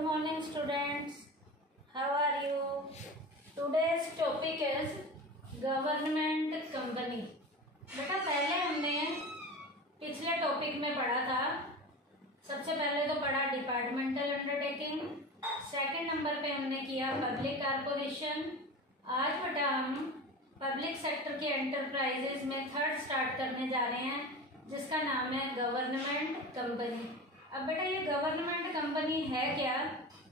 Good morning students. How are you? Today's topic is government company. बेटा पहले हमने पिछले टॉपिक में पढ़ा था, सबसे पहले तो पढ़ा डिपार्टमेंटल अंडरटेकिंग, सेकंड नंबर पे हमने किया पब्लिक कारपोरेशन। आज बेटा हम पब्लिक सेक्टर के एंटरप्राइजेज में थर्ड स्टार्ट करने जा रहे हैं, जिसका नाम है गवर्नमेंट कंपनी। अब बेटा ये गवर्नमेंट कंपनी है क्या,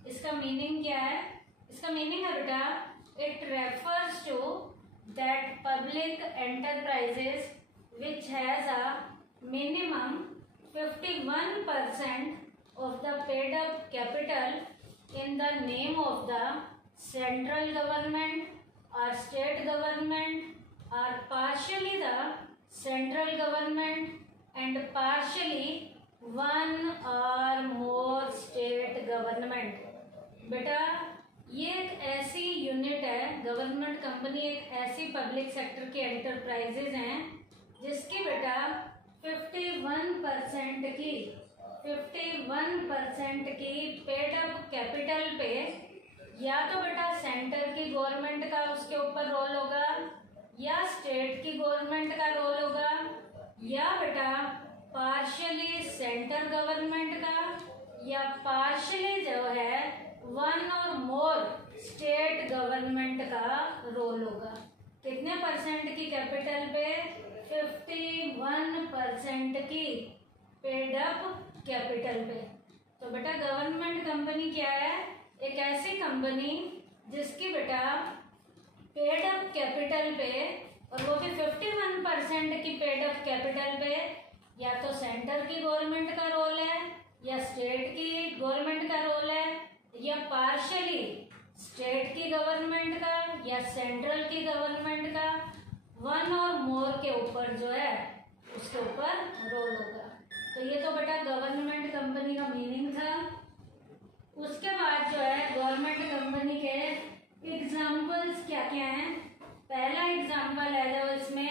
इसका मीनिंग क्या है? इसका मीनिंग है बेटा it refers to that public enterprises which has a minimum 51% of the paid up capital in the name of the central government or state government or partially the central government and partially one or more state government। बेटा ये एक ऐसी unit है, government company एक ऐसी public sector के enterprises हैं जिसकी बेटा 51% की पेड अप कैपिटल पे या तो बेटा सेंटर की गवर्नमेंट का उसके ऊपर रोल होगा, या स्टेट की गवर्नमेंट का रोल होगा, या बेटा पार्शियली सेंटर गवर्नमेंट का, या पार्शियली जो है वन और मोर स्टेट गवर्नमेंट का रोल होगा। कितने परसेंट की कैपिटल पे? 51% की पेड अप कैपिटल पे। तो बेटा गवर्नमेंट कंपनी क्या है? एक ऐसी कंपनी जिसकी बेटा पेड अप कैपिटल पे, और वो भी 51% की पेड अप कैपिटल पे या तो सेंटर की गवर्नमेंट का रोल है, या स्टेट की गवर्नमेंट का रोल है, या पार्शियली स्टेट की गवर्नमेंट का या सेंट्रल की गवर्नमेंट का वन और मोर के ऊपर जो है उसके ऊपर रोल होगा। तो ये तो बेटा गवर्नमेंट कंपनी का मीनिंग था। उसके बाद जो है गवर्नमेंट कंपनी के एग्जाम्पल्स क्या क्या हैं। पहला एग्जाम्पल है जो इसमें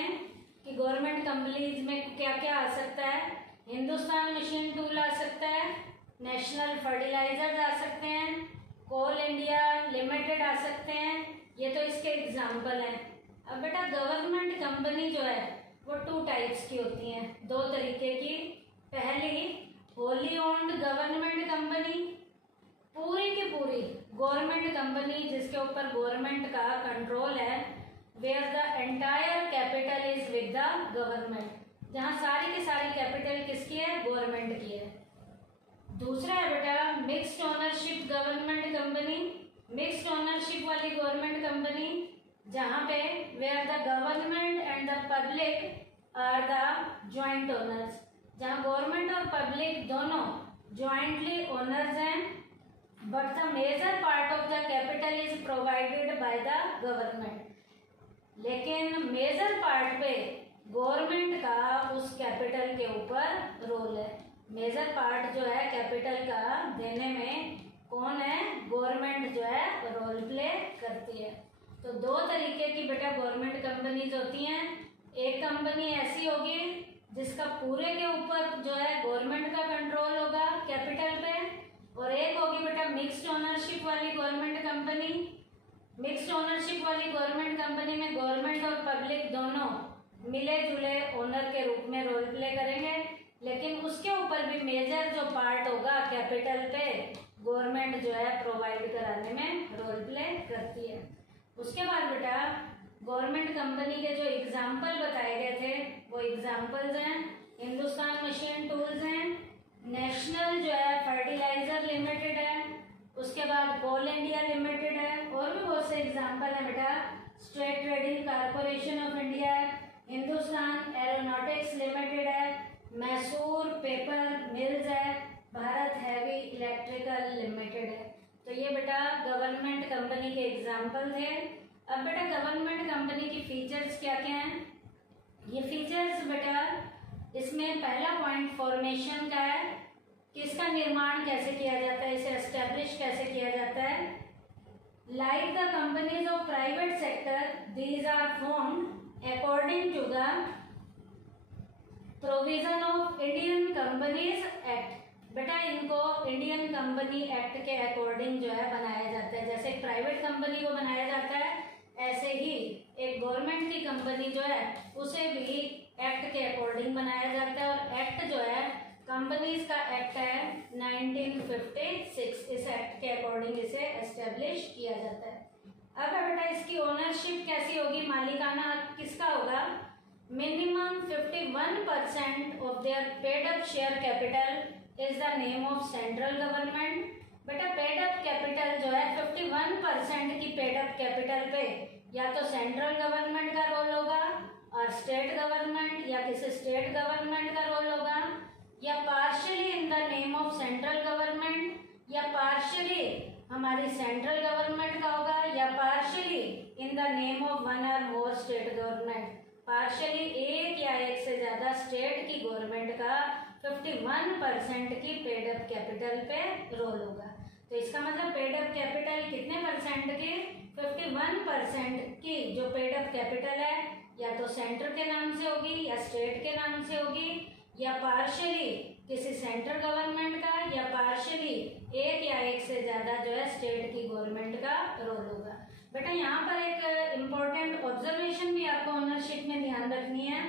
कि गवर्नमेंट कंपनीज में क्या क्या आ सकता है। हिंदुस्तान मशीन टूल आ सकता है, नेशनल फर्टिलाइजर्स आ सकते हैं, कोल इंडिया लिमिटेड आ सकते हैं। ये तो इसके एग्जाम्पल हैं। अब बेटा गवर्नमेंट कंपनी जो है वो 2 टाइप्स की होती हैं, 2 तरीके की। पहली होली ओन्ड गवर्नमेंट कंपनी, पूरी की पूरी गवर्नमेंट कंपनी जिसके ऊपर गवर्नमेंट का कंट्रोल है, where the entire capital is with the government, जहां सारी की सारी कैपिटल किसकी है? गवर्नमेंट की है। दूसरा है बेटा mixed ownership government company, mixed ownership वाली गवर्नमेंट कंपनी जहां पे where the government and the public are the joint owners, जहां गवर्नमेंट और पब्लिक दोनों ज्वाइंटली ओनर्स हैं, but the major part of the capital is provided by the government। लेकिन major part पे गवर्नमेंट का उस कैपिटल के ऊपर रोल है। मेजर पार्ट जो है कैपिटल का देने में कौन है? गवर्नमेंट जो है रोल प्ले करती है। तो 2 तरीके की बेटा गवर्नमेंट कंपनीज होती हैं। एक कंपनी ऐसी होगी जिसका पूरे के ऊपर जो है गवर्नमेंट का कंट्रोल होगा कैपिटल पे, और एक होगी बेटा मिक्स्ड ओनरशिप वाली गवर्नमेंट कंपनी। मिक्स्ड ओनरशिप वाली गवर्नमेंट कंपनी में गवर्नमेंट और पब्लिक दोनों मिले जुले ओनर के रूप में रोल प्ले करेंगे, लेकिन उसके ऊपर भी मेजर जो पार्ट होगा कैपिटल पे गवर्नमेंट जो है प्रोवाइड कराने में रोल प्ले करती है। उसके बाद बेटा गवर्नमेंट कंपनी के जो एग्जाम्पल बताए गए थे वो एग्जाम्पल्स हैं, हिंदुस्तान मशीन टूल्स हैं, नेशनल जो है फर्टिलाइजर लिमिटेड है, उसके बाद कोल इंडिया लिमिटेड है, और भी बहुत से एग्जाम्पल है बेटा। State trading corporation of India है, हिंदुस्तान एरोनॉटिक्स लिमिटेड है, मैसूर पेपर मिल्स है, भारत हैवी इलेक्ट्रिकल लिमिटेड है। तो ये बेटा गवर्नमेंट कंपनी के एग्जाम्पल थे। अब बेटा गवर्नमेंट कंपनी की फीचर्स क्या क्या हैं? ये फीचर्स बेटा इसमें पहला पॉइंट फॉर्मेशन का है कि इसका निर्माण कैसे किया जाता है, इसे एस्टेब्लिश कैसे किया जाता है। Like the companies of private sector, these are formed according to the provision of Indian companies act. बेटा इनको इंडियन कंपनी एक्ट के अकॉर्डिंग जो है बनाया जाता है। जैसे एक प्राइवेट कंपनी को बनाया जाता है, ऐसे ही एक गवर्नमेंट की कंपनी जो है उसे भी एक्ट के अकॉर्डिंग बनाया जाता है। और एक्ट जो है कंपनीज का एक्ट है 1956, इस एक्ट के अकॉर्डिंग इसे एस्टेब्लिश किया जाता है। अब बेटा इसकी ओनरशिप कैसी होगी, मालिकाना किसका होगा, minimum 51% of their paid up share capital is the name of central government. बेटा पेड अप कैपिटल जो है 51% की पेड अप कैपिटल पे या तो सेंट्रल गवर्नमेंट का रोल होगा और स्टेट गवर्नमेंट या किसी स्टेट गवर्नमेंट का रोल होगा, या partially in the name of central government, या पार्शियली हमारी सेंट्रल गवर्नमेंट का होगा, या partially in the name of one और मोर स्टेट गवर्नमेंट। पार्शियली एक या एक से ज्यादा स्टेट की गवर्नमेंट का 51% की पेड अप कैपिटल पे रोल होगा। तो इसका मतलब पेड अप कैपिटल कितने परसेंट की, 51% की जो पेड अप कैपिटल है या तो सेंटर के नाम से होगी या स्टेट के नाम से होगी, या पार्शियली किसी सेंट्रल गवर्नमेंट का, या पार्शियली एक या एक से ज्यादा जो है स्टेट की गवर्नमेंट का रोल होगा। बेटा यहाँ पर एक इम्पोर्टेंट ऑब्जर्वेशन भी आपको ओनरशिप में ध्यान रखनी है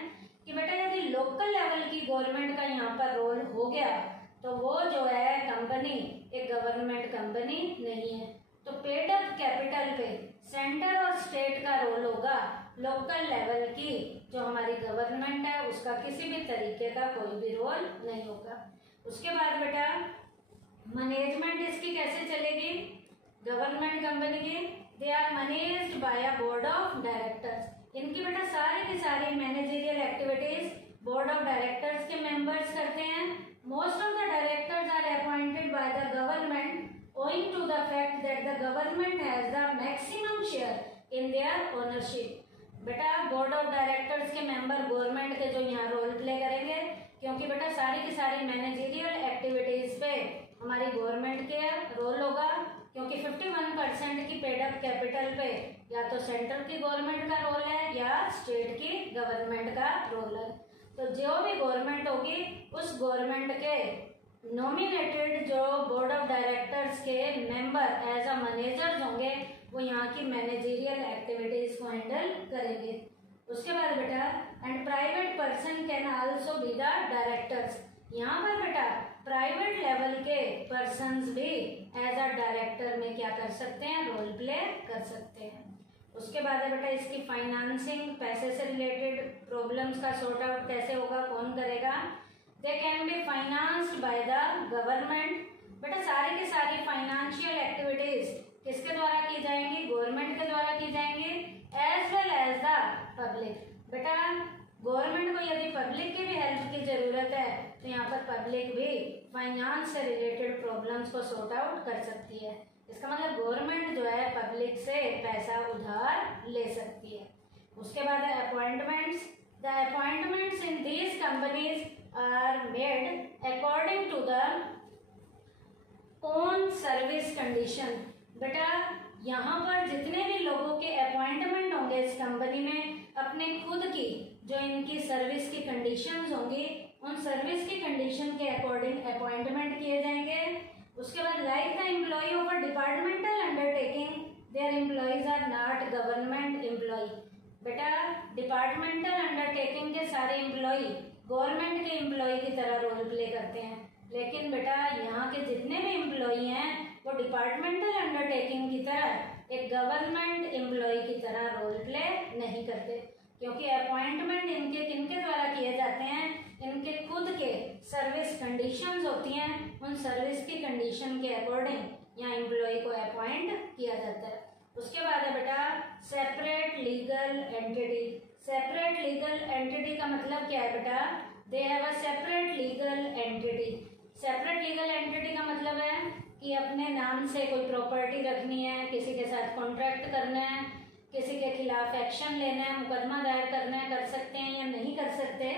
कि बेटा यदि लोकल लेवल की गवर्नमेंट का यहाँ पर रोल हो गया तो वो जो है कंपनी एक गवर्नमेंट कंपनी नहीं है। तो पेड अप कैपिटल पे सेंटर और स्टेट का रोल होगा, लोकल लेवल की जो हमारी गवर्नमेंट है उसका किसी भी तरीके का कोई भी रोल नहीं होगा। उसके बाद बेटा मैनेजमेंट इसकी कैसे चलेगी, गवर्नमेंट कंपनी की, they are managed by a board of directors. इनकी बेटा सारी की सारी managerial activities board of directors के मेंबर्स करते हैं। Most of the directors are appointed by the government owing to the fact that the government has the maximum share in their ownership। बेटा board of directors के member government के जो यहाँ role play करेंगे, क्योंकि बेटा सारी की सारी मैनेजरियल एक्टिविटीज पे हमारी गवर्नमेंट के रोल होगा, क्योंकि 51% की पेड अप कैपिटल पे या तो सेंट्रल की गवर्नमेंट का रोल है या स्टेट की गवर्नमेंट का रोल है। तो जो भी गवर्नमेंट होगी उस गवर्नमेंट के नॉमिनेटेड जो बोर्ड ऑफ डायरेक्टर्स के मेंबर एज अ मैनेजर्स होंगे वो यहाँ की मैनेजरियल एक्टिविटीज को हैंडल करेंगे। उसके बाद बेटा and private person can also be the directors. यहाँ पर बेटा प्राइवेट लेवल के पर्सन्स भी एज अ डायरेक्टर में क्या कर सकते हैं, रोल प्ले कर सकते हैं। उसके बाद है बेटा इसकी फाइनेंसिंग, पैसे से रिलेटेड प्रॉब्लम्स का सॉर्ट आउट कैसे होगा, कौन करेगा, they can be financed by the government. बेटा सारी की सारी फाइनेंशियल एक्टिविटीज किसके द्वारा की जाएंगी, गवर्नमेंट के द्वारा की जाएंगी, as well as the public. बेटा गवर्नमेंट को यदि पब्लिक की भी हेल्प की जरूरत है तो यहाँ पर पब्लिक भी फाइनेंस से रिलेटेड प्रॉब्लम्स को सॉर्ट आउट कर सकती है। इसका मतलब गवर्नमेंट जो है पब्लिक से पैसा उधार ले सकती है। उसके बाद appointments, the appointments in these companies are made according to the own service condition। बेटा यहाँ पर जितने भी लोगों के अपॉइंटमेंट होंगे इस कंपनी में अपने खुद की जो इनकी सर्विस की कंडीशंस होंगी उन सर्विस की कंडीशन के अकॉर्डिंग अपॉइंटमेंट किए जाएंगे। उसके बाद like the employee of a departmental undertaking their employees are not government employee. बेटा डिपार्टमेंटल अंडरटेकिंग के सारे एम्प्लॉय गवर्नमेंट के एम्प्लॉय की तरह रोल प्ले करते हैं, लेकिन बेटा यहाँ के जितने भी एम्प्लॉय हैं वो डिपार्टमेंटल अंडरटेकिंग की तरह एक गवर्नमेंट एम्प्लॉय की तरह रोल प्ले नहीं करते, क्योंकि अपॉइंटमेंट इनके किनके द्वारा किए जाते हैं, इनके खुद के सर्विस कंडीशंस होती हैं, उन सर्विस की कंडीशन के अकॉर्डिंग यहाँ एम्प्लॉय को अपॉइंट किया जाता है। उसके बाद है बेटा separate legal entity. Separate legal entity का मतलब क्या है बेटा, they have a separate legal entity. Separate legal entity का मतलब है कि अपने नाम से कोई प्रॉपर्टी रखनी है, किसी के साथ कॉन्ट्रैक्ट करना है, किसी के खिलाफ एक्शन लेना है, मुकदमा दायर करना है, कर सकते हैं या नहीं कर सकते।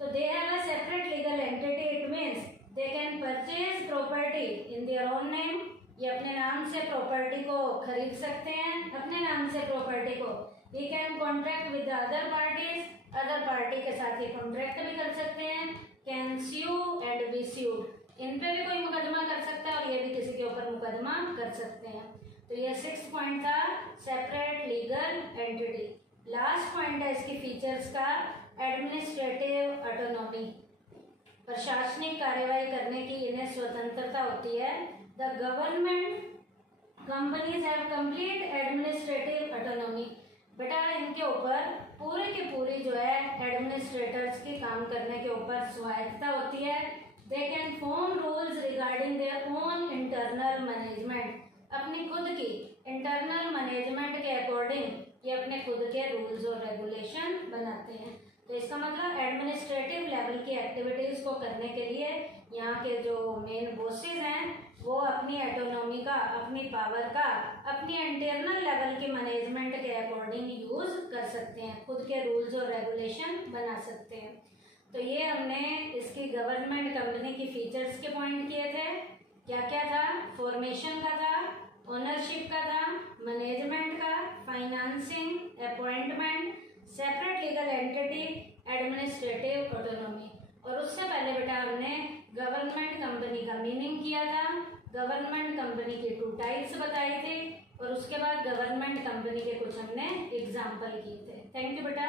तो they have a separate legal entity, it means they can purchase property in their own name. ये अपने नाम से प्रॉपर्टी को खरीद सकते हैं, अपने नाम से प्रॉपर्टी को। He can contract with the other parties, other party के साथ ये कॉन्ट्रैक्ट भी कर सकते हैं। Can sue and be sued, इन पे भी कोई मुकदमा कर सकता है और ये भी किसी के ऊपर मुकदमा कर सकते हैं। तो ये 6 पॉइंट था, separate legal entity. Last point है इसकी फीचर्स का, एडमिनिस्ट्रेटिव ऑटोनॉमी, प्रशासनिक कार्यवाही करने की इन्हें स्वतंत्रता होती है। The government companies have complete administrative autonomy, बेटा इनके ऊपर पूरे की पूरी जो है एडमिनिस्ट्रेटर्स की काम करने के ऊपर स्वायत्तता होती है। They can form rules regarding their own internal management, अपनी खुद की इंटरनल मैनेजमेंट के अकॉर्डिंग ये अपने खुद के रूल्स और रेगुलेशन बनाते हैं। तो इसका मतलब एडमिनिस्ट्रेटिव लेवल की एक्टिविटीज को करने के लिए यहाँ के जो मेन बॉसेस हैं वो अपनी ऑटोनॉमी का, अपनी पावर का अपनी इंटरनल लेवल की मैनेजमेंट के अकॉर्डिंग यूज कर सकते हैं, खुद के रूल्स और रेगुलेशन बना सकते हैं। तो ये हमने इसकी गवर्नमेंट कंपनी की फीचर्स के पॉइंट किए थे। क्या क्या था? फॉर्मेशन का था, ओनरशिप का था, मैनेजमेंट का, financing, appointment, separate legal entity, administrative autonomy. और उससे पहले बेटा हमने गवर्नमेंट कंपनी का मीनिंग किया था, गवर्नमेंट कंपनी की 2 टाइप्स बताई थी और उसके बाद गवर्नमेंट कंपनी के कुछ हमने एग्जाम्पल किए थे। थैंक यू बेटा।